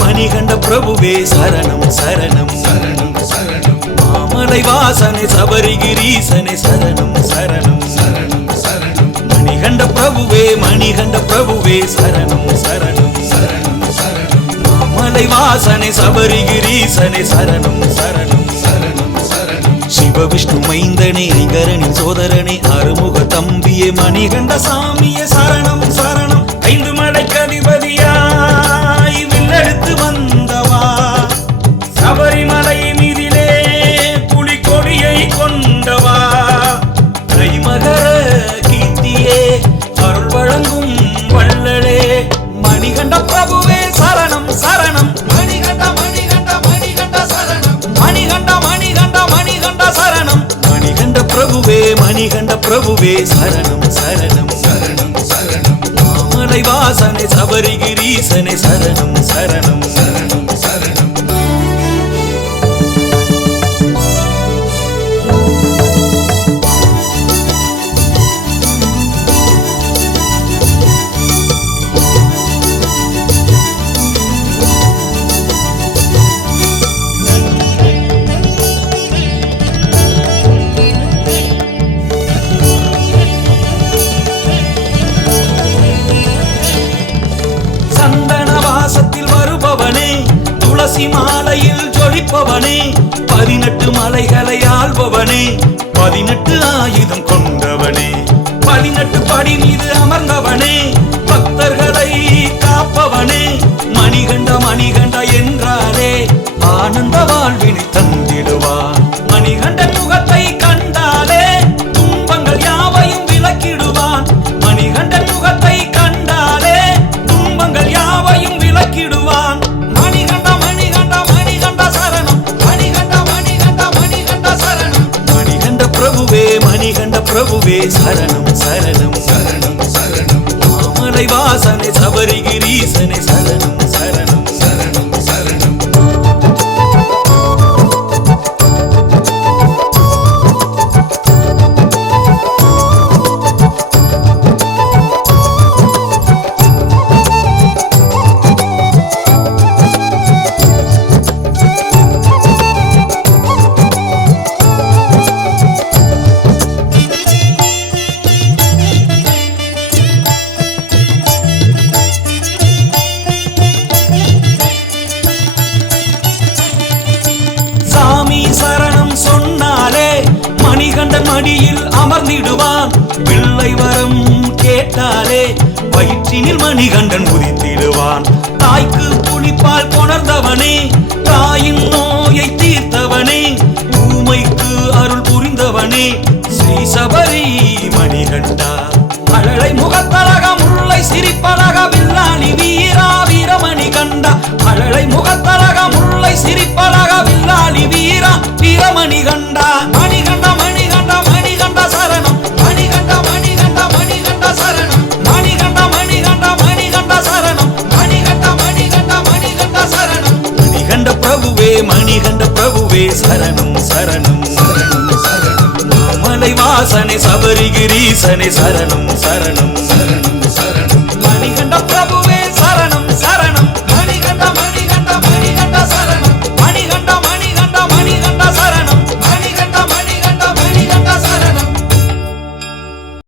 மணிகண்ட பிரபுவே சரணம் சரணம் சரணம் சரணம் மாமலை வாசனே சபரிகிரீசனே சரணம் சரணம் சரணம் சரணம் மணிகண்ட பிரபுவே சரணம் சரணம் சரணம் சரணம் மாமலை வாசனே சபரிகிரீசனே சரணம் சரணம் சரணம் சரணம் சிவ விஷ்ணு மைந்தனே ஐங்கரனின் சோதரனே அருமுக தம்பியே மணிகண்ட சாமியே சரணம் சரணம் ஐந்து மலைக்கதிபதியாய் வில்லெடுத்து வந்தவா சபரிமலை மீதிலே புலிகொடியை கொண்டவா கைமகர கீர்த்தியே அருள் வழங்கும் வள்ளலே மணிகண்ட பிரபுவே சரணம் சரணம் மணிகண்ட மணிகண்ட மணிகண்ட சரணம் மணிகண்ட மணிகண்ட மணிகண்ட சரணம் மணிகண்ட பிரபுவே சரணம் சரணம் சரணம் சரணம் மாமலை வாசனே சபரிகிரீசனே சரணம் சரணம் சரணம் சரணம் துளசி மாலையில் ஜொலிப்பவனே 18 மலைகளை ஆள்பவனே 18 ஆயுதம் கொண்டவனே 18 படி மீது அமர்ந்தவனே பக்தர்களை காப்பவனே மணிகண்ட மணிகண்ட என்றாலே ஆனந்த வாழ்வினை தந்திடுவான் மணிகண்டன் முகத்தை கண்டாலே துன்பங்கள் யாவையும் விலக்கிடுவான் மணிகண்டன் முகத்தை கண்டாலே துன்பங்கள் யாவையும் விலக்கிடுவான் மணிகண்ட பிரபுவே சரணம் சரணம் சரணம் சரணம் மாமலை வாசனே சபரிகிரீசனே சரணம் சரணம் சரணம் சரணம் மணிகண்டன் மடியில் அமர்ந்திடுவான் பிள்ளை வரம் கேட்டாலே வயிற்றினில் மணிகண்டன் உதித்திடுவான் தாய்க்கு புலிப்பால் கொணர்ந்தவனே தாயின் நோயை தீர்த்தவனே ஊமைக்கு அருள் புரிந்தவனே ஸ்ரீ சபரி மணிகண்டா மழலை முகத்தழக முல்லை சிரிப்பழக வில்லாளி வீரா வீரமணிகண்டா மழலை முகத்தழக முல்லை சிரிப்பழக வில்லாளி வீரா வீரமணிகண்டா மணிகண்ட மணிகண்ட மணிகண்ட சரணம் மணிகண்ட மணிகண்ட மணிகண்ட சரணம் மணிகண்ட மணிகண்ட மணிகண்ட சரணம் மணிகண்ட மணிகண்ட மணிகண்ட சரணம் மணிகண்ட பிரபுவே சரணம் சரணம் சரணம் சரணம் மாமலை வாசனே சபரிகிரீசனே சரணம் சரணம் சரணம் சரணம்